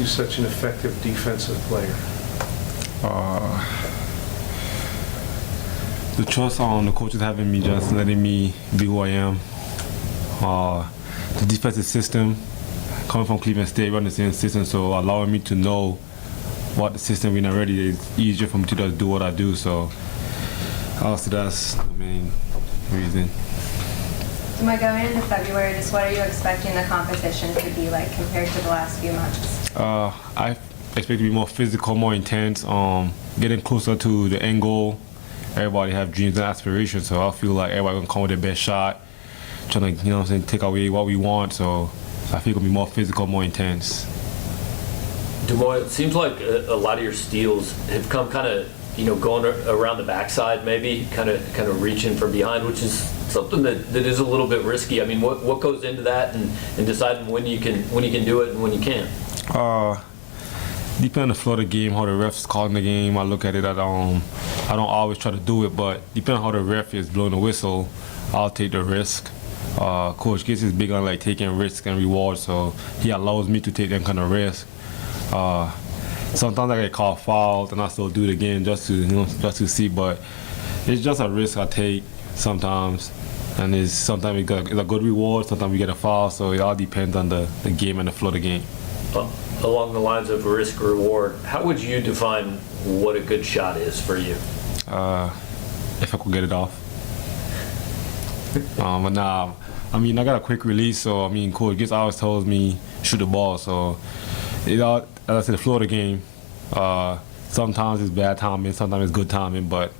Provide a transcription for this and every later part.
you such an effective defensive player? The trust on the coaches having me, just letting me be who I am. The defensive system, coming from Cleveland State, running the same system, so allowing me to know what the system we're not ready is easier for me to just do what I do. So also that's the main reason. D'Moi, going into February, just what are you expecting the competition to be like compared to the last few months? I expect to be more physical, more intense, getting closer to the end goal. Everybody have dreams and aspirations, so I feel like everybody gonna come with their best shot, trying to, take away what we want. So I feel it'll be more physical, more intense. D'Moi, it seems like a lot of your steals have come kind of, going around the backside, maybe kind of reaching from behind, which is something that is a little bit risky. I mean, what goes into that and deciding when you can do it and when you can't? Depending on the flow of the game, how the ref's calling the game, I look at it. I don't always try to do it, but depending on how the ref is blowing the whistle, I'll take the risk. Coach Gates is big on like taking risks and rewards, so he allows me to take them kind of risks. Sometimes I get called fouled and I still do it again just to see, but it's just a risk I take sometimes, and sometimes it's a good reward, sometimes we get a foul, so it all depends on the game and the flow of the game. Along the lines of risk reward, how would you define what a good shot is for you? If I could get it off. But nah, I got a quick release, so Coach Gates always tells me shoot the ball. So as I said, the flow of the game. Sometimes it's bad timing, sometimes it's good timing, but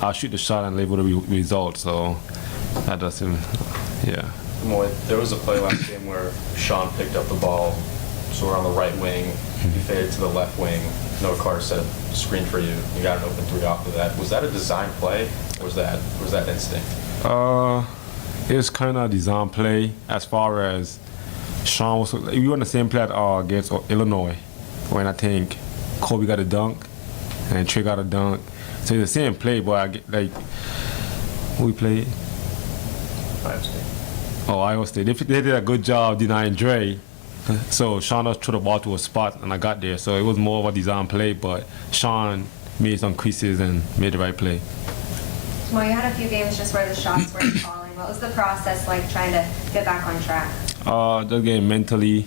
I'll shoot the shot and live with the result. So that doesn't, yeah. D'Moi, there was a play last game where Sean picked up the ball, sort of on the right wing, you faded to the left wing. Noah Carter set a screen for you. You got an open three off of that. Was that a design play, or was that instinct? It was kind of a design play. As far as Sean was, we were on the same play against Illinois, when I think Kobe got a dunk and Trey got a dunk. So it's the same play, but who we played? Iowa State. Oh, Iowa State. They did a good job denying Dre. So Sean just threw the ball to a spot and I got there. So it was more of a design play, but Sean made some creases and made the right play. D'Moi, you had a few games just where the shots weren't falling. What was the process like trying to get back on track? Just getting mentally,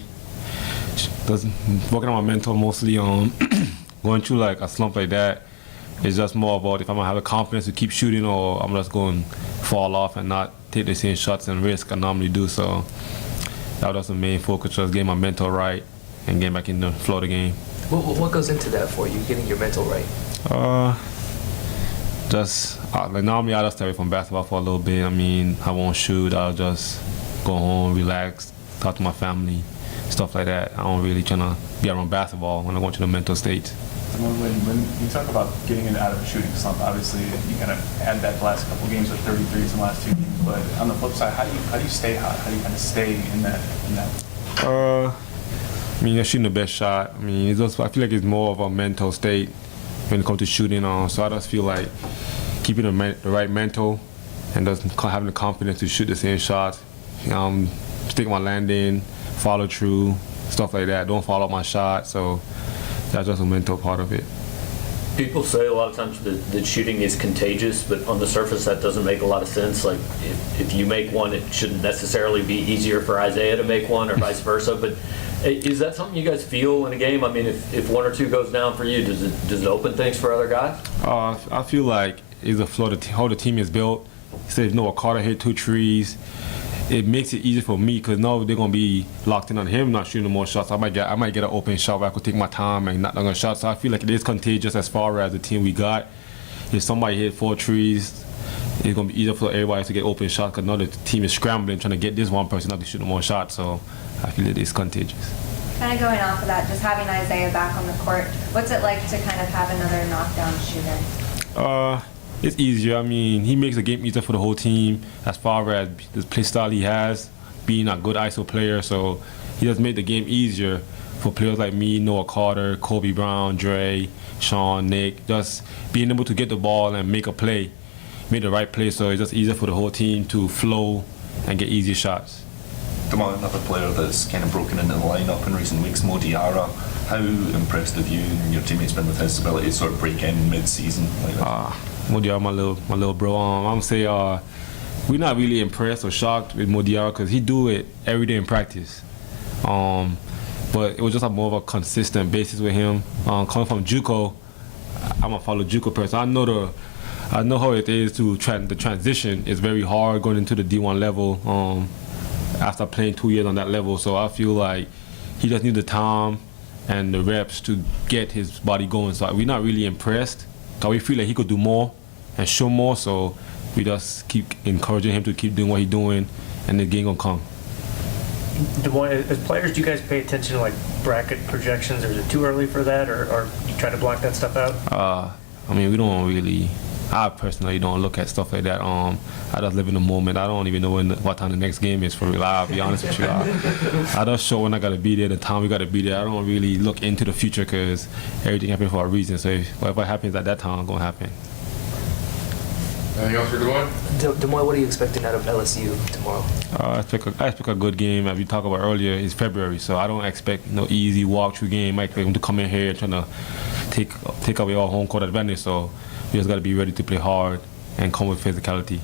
working on my mental mostly. Going through like a slump like that, it's just more about if I'm gonna have the confidence to keep shooting or I'm just going to fall off and not take the same shots and risk I normally do. So that was the main focus, just getting my mental right and getting back in the flow of the game. What goes into that for you, getting your mental right? Normally I just stay away from basketball for a little bit. I won't shoot. I'll just go home, relax, talk to my family, stuff like that. I don't really try to be around basketball when I go into the mental state. When you talk about getting out of a shooting slump, obviously you kind of had that the last couple of games with 33s in the last 2 games. But on the flip side, how do you stay hot? How do you kind of stay in that? You're shooting the best shot. I feel like it's more of a mental state when it comes to shooting. So I just feel like keeping the right mental and just having the confidence to shoot the same shot. Stick my landing, follow through, stuff like that. Don't follow my shot. So that's just a mental part of it. People say a lot of times that shooting is contagious, but on the surface that doesn't make a lot of sense. Like if you make one, it shouldn't necessarily be easier for Isaiah to make one or vice versa. But is that something you guys feel in a game? If one or two goes down for you, does it open things for other guys? I feel like it's a flow how the team is built. Say if Noah Carter hit 2 trees, it makes it easier for me because now they're gonna be locked in on him, not shooting more shots. I might get an open shot where I could take my time and not a shot. So I feel like it is contagious as far as the team we got. If somebody hit 4 trees, it's gonna be easier for everybody to get open shots because now the team is scrambling trying to get this one person not to shoot more shots. So I feel it is contagious. Kind of going off of that, just having Isaiah back on the court, what's it like to kind of have another knockdown shooter? It's easier. He makes the game easier for the whole team as far as the play style he has, being a good ISO player. So he does make the game easier for players like me, Noah Carter, Kobe Brown, Dre, Sean, Nick, just being able to get the ball and make a play, make the right play. So it's just easier for the whole team to flow and get easier shots. D'Moi, another player that's kind of broken into the lineup in recent weeks, Mo Diarra. How impressed have you and your teammates been with his ability to sort of break in mid-season like that? Modiar, my little bro. I'm gonna say we're not really impressed or shocked with Modiar because he do it every day in practice. But it was just more of a consistent basis with him. Coming from JUCO, I'm a follow JUCO person. I know how it is to the transition is very hard going into the D1 level after playing 2 years on that level. So I feel like he just needs the time and the reps to get his body going. So we're not really impressed because we feel like he could do more and show more. So we just keep encouraging him to keep doing what he's doing, and the game gonna come. D'Moi, as players, do you guys pay attention to like bracket projections, or is it too early for that, or you try to block that stuff out? I mean, we don't really. I personally don't look at stuff like that. I just live in the moment. I don't even know what time the next game is for real. I'll be honest with you. I just show when I gotta be there, the time we gotta be there. I don't really look into the future because everything happens for a reason. So whatever happens at that time, it's gonna happen. Anything else for D'Moi? D'Moi, what are you expecting out of LSU tomorrow? I expect a good game. As we talked about earlier, it's February, so I don't expect no easy walkthrough game. I expect them to come in here trying to take away our home court advantage. So we just got to be ready to play hard and come with physicality.